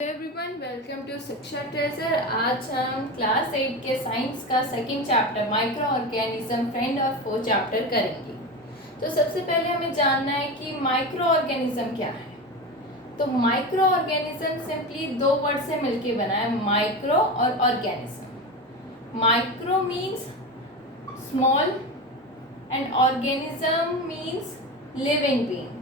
Everyone welcome to शिक्षा treasure. आज हम क्लास 8 के साइंस का second chapter micro organism friend और फो चैप्टर करेंगे। तो सबसे पहले हमें जानना है कि माइक्रो ऑर्गेनिज्म क्या है। तो माइक्रो ऑर्गेनिज्म सिंपली दो वर्ड से मिलके बना है, माइक्रो और organism. Micro means small and organism means living being.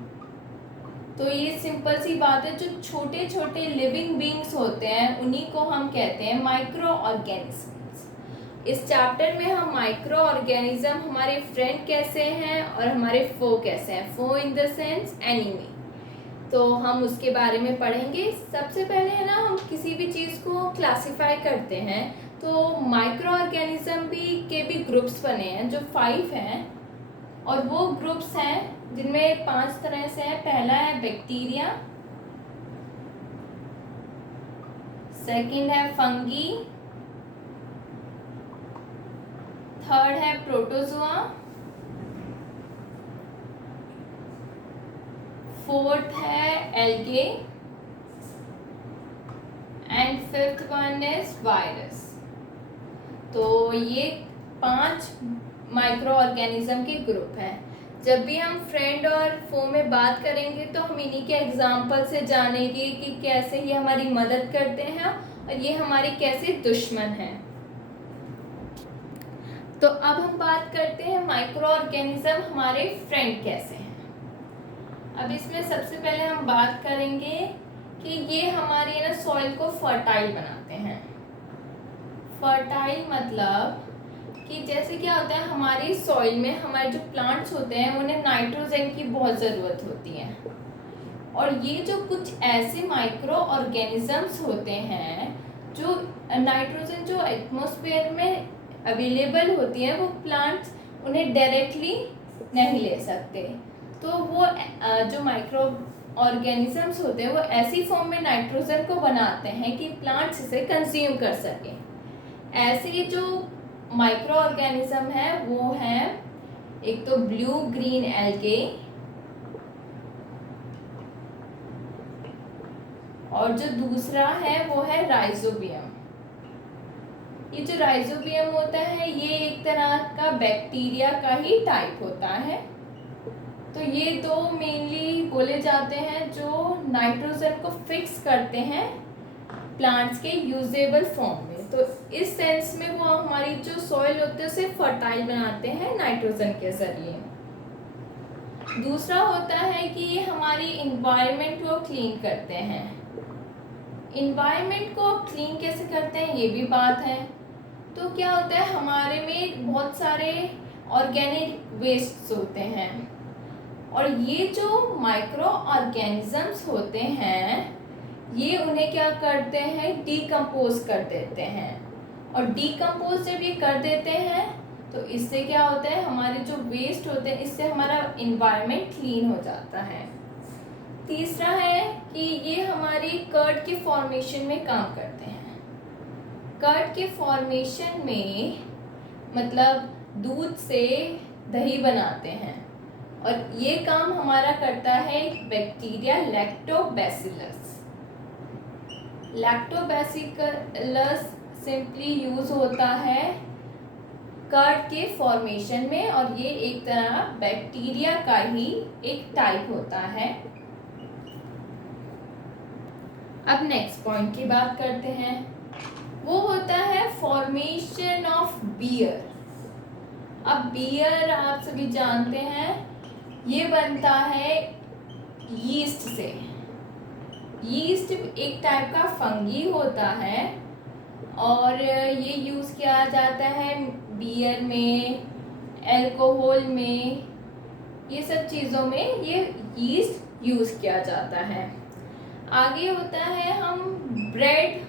तो ये सिंपल सी बात है, जो छोटे छोटे लिविंग बीइंग्स होते हैं उन्हीं को हम कहते हैं माइक्रो ऑर्गेनिज्म्स। इस चैप्टर में हम माइक्रो ऑर्गेनिज्म हमारे फ्रेंड कैसे हैं और हमारे फो कैसे हैं, फो इन द सेंस एनिमी। तो हम उसके बारे में पढ़ेंगे। सबसे पहले है ना, हम किसी भी चीज़ को क्लासिफाई करते हैं तो माइक्रो ऑर्गेनिज्म के भी ग्रुप्स बने हैं जो 5 हैं, और वो ग्रुप्स हैं जिनमें 5 तरह से है। पहला है बैक्टीरिया, सेकंड है फंगी, थर्ड है प्रोटोजोआ, फोर्थ है algae and fifth one is virus. तो ये 5 माइक्रो ऑर्गेनिज्म के ग्रुप हैं। जब भी हम फ्रेंड और फो में बात करेंगे तो हम इन्हीं के एग्जाम्पल से जानेंगे कि कैसे ये हमारी मदद करते हैं और ये हमारे कैसे दुश्मन हैं। तो अब हम बात करते हैं माइक्रो ऑर्गेनिज्म हमारे फ्रेंड कैसे हैं। अब इसमें सबसे पहले हम बात करेंगे कि ये हमारी ना सॉइल को फर्टाइल बनाते हैं। फर्टाइल मतलब कि जैसे क्या होता है, हमारी सॉइल में हमारे जो प्लांट्स होते हैं उन्हें नाइट्रोजन की बहुत ज़रूरत होती है, और ये जो कुछ ऐसे माइक्रो ऑर्गेनिजम्स होते हैं जो नाइट्रोजन जो एटमॉस्फेयर में अवेलेबल होती है वो प्लांट्स उन्हें डायरेक्टली नहीं ले सकते। तो वो जो माइक्रो ऑर्गेनिजम्स होते हैं वो ऐसी फॉर्म में नाइट्रोजन को बनाते हैं कि प्लांट्स इसे कंज्यूम कर सकें। ऐसे जो माइक्रो ऑर्गेनिज्म है वो है एक तो ब्लू ग्रीन एल्गे, और जो दूसरा है वो है राइजोबियम। ये जो राइजोबियम होता है ये एक तरह का बैक्टीरिया का ही टाइप होता है। तो ये दो मेनली बोले जाते हैं जो नाइट्रोजन को फिक्स करते हैं प्लांट्स के यूजेबल फॉर्म में। तो इस सेंस में वो हमारी जो सॉइल होती है उसे फर्टाइल बनाते हैं नाइट्रोजन के जरिए। दूसरा होता है कि ये हमारी इन्वायरमेंट को क्लीन करते हैं। इन्वायरमेंट को क्लीन कैसे करते हैं ये भी बात है। तो क्या होता है, हमारे में बहुत सारे ऑर्गेनिक वेस्ट होते हैं, और ये जो माइक्रो ऑर्गेनिजम्स होते हैं ये उन्हें क्या करते हैं, डीकम्पोज कर देते हैं। और डीकम्पोज जब ये कर देते हैं तो इससे क्या होता है, हमारे जो वेस्ट होते हैं इससे हमारा इन्वायरमेंट क्लीन हो जाता है। तीसरा है कि ये हमारी कर्ड के फॉर्मेशन में काम करते हैं। कर्ड के फॉर्मेशन में मतलब दूध से दही बनाते हैं, और ये काम हमारा करता है bacteria lactobacillus. Lactobacillus simply use होता है कर्ड के फॉर्मेशन में, और ये एक तरह बैक्टीरिया का ही एक टाइप होता है। अब नेक्स्ट पॉइंट की बात करते हैं, वो होता है फॉर्मेशन ऑफ बियर। अब बियर आप सभी जानते हैं ये बनता है यीस्ट से। यीस्ट एक टाइप का फंगी होता है, और ये यूज़ किया जाता है बियर में, अल्कोहल में, ये सब चीज़ों में ये यीस्ट यूज़ किया जाता है। आगे होता है हम ब्रेड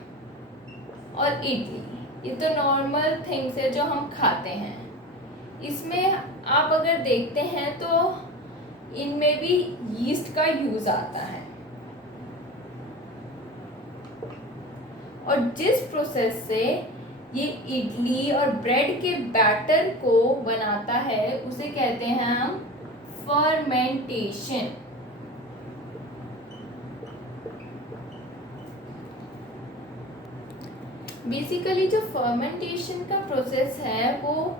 और इडली। ये तो नॉर्मल थिंग्स है जो हम खाते हैं। इसमें आप अगर देखते हैं तो इनमें भी यीस्ट का यूज़ आता है, और जिस प्रोसेस से ये इडली और ब्रेड के बैटर को बनाता है उसे कहते हैं हम फर्मेंटेशन। बेसिकली जो फर्मेंटेशन का प्रोसेस है वो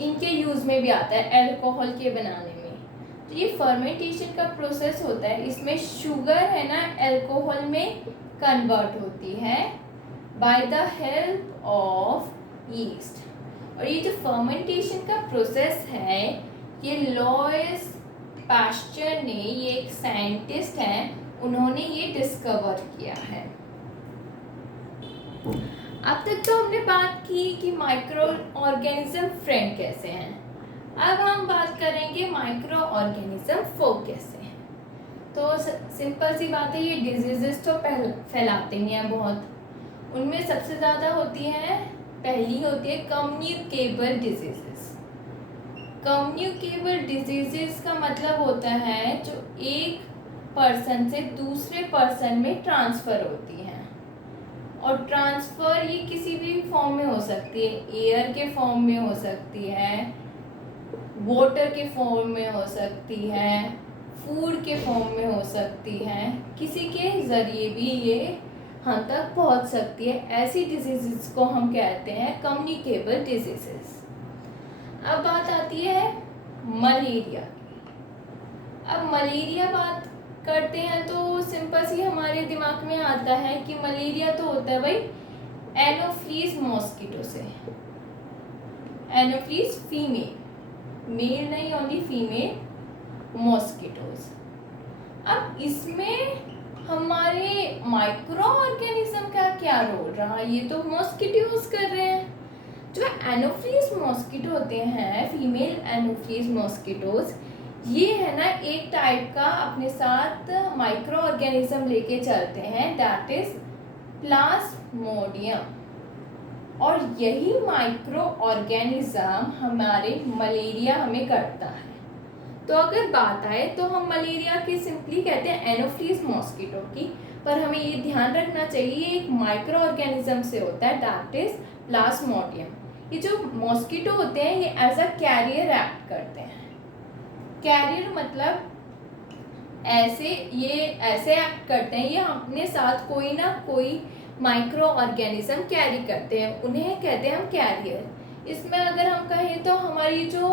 इनके यूज़ में भी आता है, अल्कोहल के बनाने में। तो ये फर्मेंटेशन का प्रोसेस होता है, इसमें शुगर है ना अल्कोहल में कन्वर्ट होती है by the help of yeast. और ये जो फर्मेंटेशन का प्रोसेस है ये लॉयस पास्चर ने, ये एक साइंटिस्ट हैं, उन्होंने ये डिस्कवर किया है। अब तक तो हमने बात की कि माइक्रो ऑर्गेनिज्म फ्रेंड कैसे हैं। अब हम बात करेंगे माइक्रो ऑर्गेनिज्म फो कैसे हैं। तो सिंपल सी बात है, ये डिजीजेस तो फैलाते ही हैं बहुत। उनमें सबसे ज़्यादा होती है, पहली होती है कम्युनिकेबल डिजीजेस। कम्युनिकेबल डिजीजेस का मतलब होता है जो एक पर्सन से दूसरे पर्सन में ट्रांसफ़र होती हैं। और ट्रांसफ़र ये किसी भी फॉर्म में हो सकती है, एयर के फॉर्म में हो सकती है, वाटर के फॉर्म में हो सकती है, फूड के फॉर्म में हो सकती है, किसी के ज़रिए भी ये हम तक पहुंच सकती है। ऐसी डिजीज़ को हम कहते हैं कम्युनिकेबल डिजीज़ेस। अब बात आती है मलेरिया की। अब मलेरिया बात करते हैं तो सिंपल सी हमारे दिमाग में आता है कि मलेरिया तो होता है भाई एनोफ्लीज मॉस्किटो से। एनोफ्लीज फीमेल, मेल नहीं, ओनली फीमेल मॉस्किटोज। अब इसमें हमारे माइक्रो ऑर्गेनिज्म का क्या रोल रहा, ये तो मॉस्किटोज कर रहे हैं। जो एनोफ्लीज मॉस्किटो होते हैं, फीमेल एनोफ्लीज मॉस्किटोज, ये है ना एक टाइप का अपने साथ माइक्रो ऑर्गेनिज्म लेके चलते हैं, दैट इज प्लाज्मोडियम। और यही माइक्रो ऑर्गेनिज्म हमारे मलेरिया हमें करता है। तो अगर बात आए तो हम मलेरिया की सिंपली कहते हैं एनोफ्लीज मॉस्किटो की, पर हमें ये ध्यान रखना चाहिए एक माइक्रो ऑर्गेनिज्म से होता है, दैट इज प्लाज्मोडियम। ये जो मॉस्किटो होते हैं ये एज अ कैरियर एक्ट करते हैं। कैरियर मतलब ऐसे एक्ट करते हैं, ये अपने साथ कोई ना कोई माइक्रो ऑर्गेनिज्म कैरी करते हैं, उन्हें कहते हैं हम कैरियर। इसमें अगर हम कहें तो हमारी जो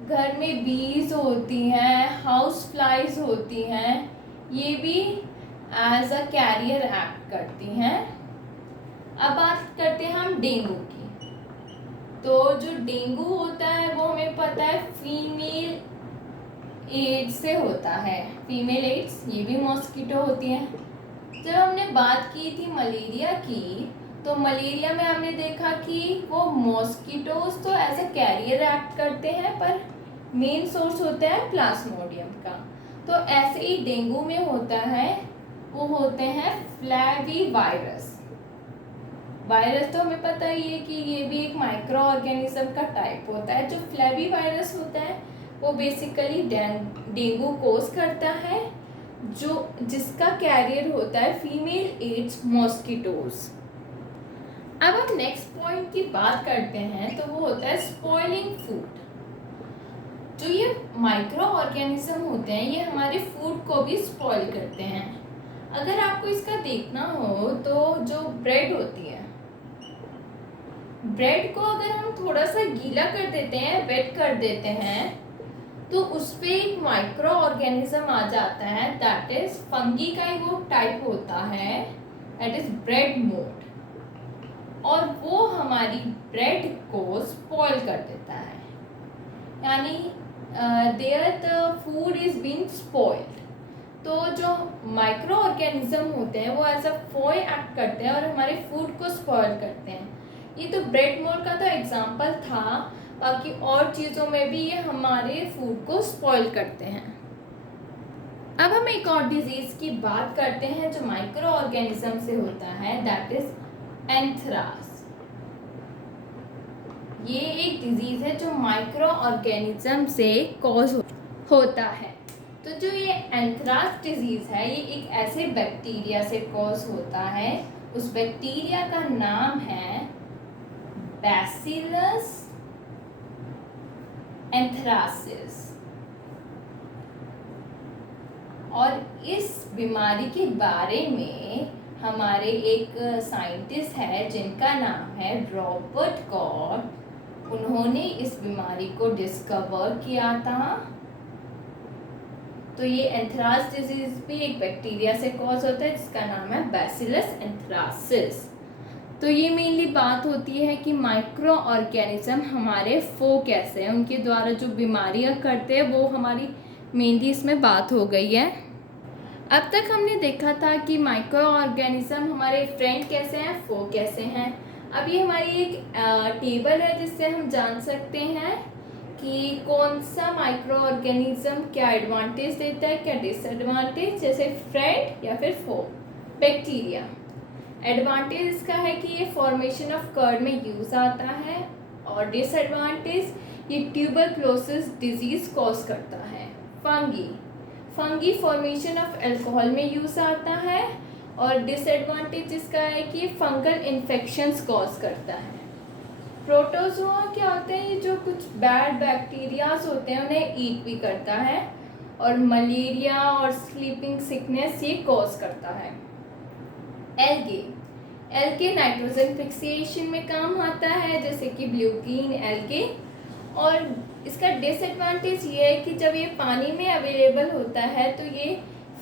घर में बीज होती हैं, हाउस फ्लाइज होती हैं, ये भी एज अ कैरियर एक्ट करती हैं। अब बात करते हैं हम डेंगू की। तो जो डेंगू होता है वो हमें पता है फीमेल एड्स से होता है। फीमेल एड्स ये भी मॉस्किटो होती हैं। जब हमने बात की थी मलेरिया की, तो मलेरिया में हमने देखा कि वो मॉस्किटोज तो एज ए कैरियर एक्ट करते हैं, पर मेन सोर्स होता है प्लाज्मोडियम का। तो ऐसे ही डेंगू में होता है, वो होते हैं फ्लैवीवायरस। वायरस तो हमें पता ही है कि ये भी एक माइक्रो ऑर्गेनिज्म का टाइप होता है। जो फ्लैवीवायरस होता है वो बेसिकली डेंगू कोज करता है, जिसका कैरियर होता है फीमेल एड्स मॉस्किटोज। अब हम नेक्स्ट पॉइंट की बात करते हैं तो वो होता है स्पॉइलिंग फूड। जो ये माइक्रो ऑर्गेनिज्म होते हैं ये हमारे फूड को भी स्पॉइल करते हैं। अगर आपको इसका देखना हो तो जो ब्रेड होती है, ब्रेड को अगर हम थोड़ा सा गीला कर देते हैं, वेट कर देते हैं, तो उस पर एक माइक्रो ऑर्गेनिज्म आ जाता है, दैट इज फंगी का ही वो टाइप होता है, दैट इज ब्रेड मोल्ड। और वो हमारी ब्रेड को स्पॉइल कर देता है, यानी there the food is being spoiled. तो जो माइक्रो ऑर्गेनिज्म होते हैं वो एज अ फॉय एक्ट करते हैं और हमारे फूड को स्पॉइल करते हैं। ये तो ब्रेड मोल्ड का तो एग्जाम्पल था, बाकी और चीज़ों में भी ये हमारे फूड को स्पॉइल करते हैं। अब हम एक और डिजीज़ की बात करते हैं जो माइक्रो ऑर्गेनिज्म से होता है, दैट इज एंथ्रास। ये एक डिजीज़ है जो माइक्रो ऑर्गेनिज्म से कॉज होता है। तो जो ये एंथ्रास डिजीज़ है ये एक ऐसे बैक्टीरिया से कॉज होता है, उस बैक्टीरिया का नाम है बैसिलस एंथ्रासिस। और इस बीमारी के बारे में हमारे एक साइंटिस्ट है जिनका नाम है रॉबर्ट कॉच। उन्होंने इस बीमारी को डिस्कवर किया था। तो ये एंथ्रास डिजीज भी एक बैक्टीरिया से कॉज होता है जिसका नाम है बैसिलस एंथ्रासिस। तो ये मेनली बात होती है कि माइक्रो ऑर्गेनिज्म हमारे फो कैसे हैं, उनके द्वारा जो बीमारियां करते हैं वो हमारी मेनली इसमें बात हो गई है। अब तक हमने देखा था कि माइक्रो ऑर्गेनिज्म हमारे फ्रेंड कैसे हैं, फो कैसे हैं। अब ये हमारी एक टेबल है जिससे हम जान सकते हैं कि कौन सा माइक्रो ऑर्गेनिज्म क्या एडवांटेज देता है, क्या डिसएडवांटेज, जैसे फ्रेंड या फिर फो। बैक्टीरिया एडवांटेज इसका है कि ये फॉर्मेशन ऑफ कर्ड में यूज आता है, और डिसएडवांटेज ये ट्यूबरक्लोसिस डिजीज कॉज करता है। फंगी फॉर्मेशन ऑफ अल्कोहल में यूज आता है, और डिसएडवांटेज इसका है कि फंगल इन्फेक्शंस कॉज करता है। प्रोटोजोआ क्या होते हैं, ये जो कुछ बैड बैक्टीरियाज होते हैं उन्हें ईट भी करता है, और मलेरिया और स्लीपिंग सिकनेस ये कॉज करता है। एल्गे नाइट्रोजन फिक्सेशन में काम आता है, जैसे कि ब्लूकीन एल्गे। और इसका डिसएडवांटेज ये है कि जब ये पानी में अवेलेबल होता है तो ये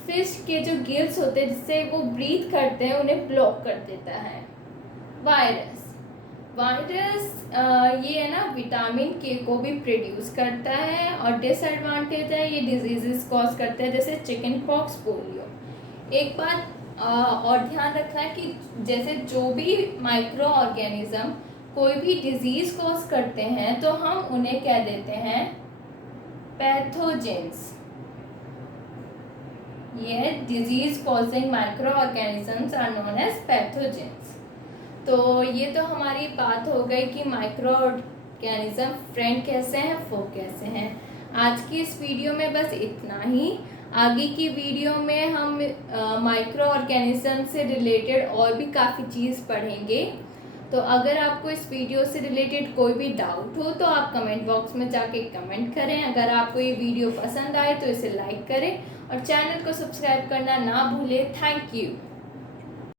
फिश के जो गिल्स होते हैं जिससे वो ब्रीथ करते हैं उन्हें ब्लॉक कर देता है। वायरस ये है ना विटामिन के को भी प्रोड्यूस करता है, और डिसएडवांटेज है ये डिजीजेस कॉज करते हैं जैसे चिकन पॉक्स, पोलियो। एक बात और ध्यान रखना है कि जैसे जो भी माइक्रो ऑर्गेनिज्म कोई भी डिजीज कॉज करते हैं तो हम उन्हें कह देते हैं पैथोजेंस। ये disease causing microorganisms are known as pathogens. तो ये तो हमारी बात हो गई कि माइक्रो ऑर्गेनिज्म फ्रेंड कैसे हैं, फो कैसे हैं। आज की इस वीडियो में बस इतना ही। आगे की वीडियो में हम माइक्रो ऑर्गेनिज्म से रिलेटेड और भी काफ़ी चीज़ पढ़ेंगे। तो अगर आपको इस वीडियो से रिलेटेड कोई भी डाउट हो तो आप कमेंट बॉक्स में जाके कमेंट करें। अगर आपको ये वीडियो पसंद आए तो इसे लाइक करें और चैनल को सब्सक्राइब करना ना भूलें। Thank you.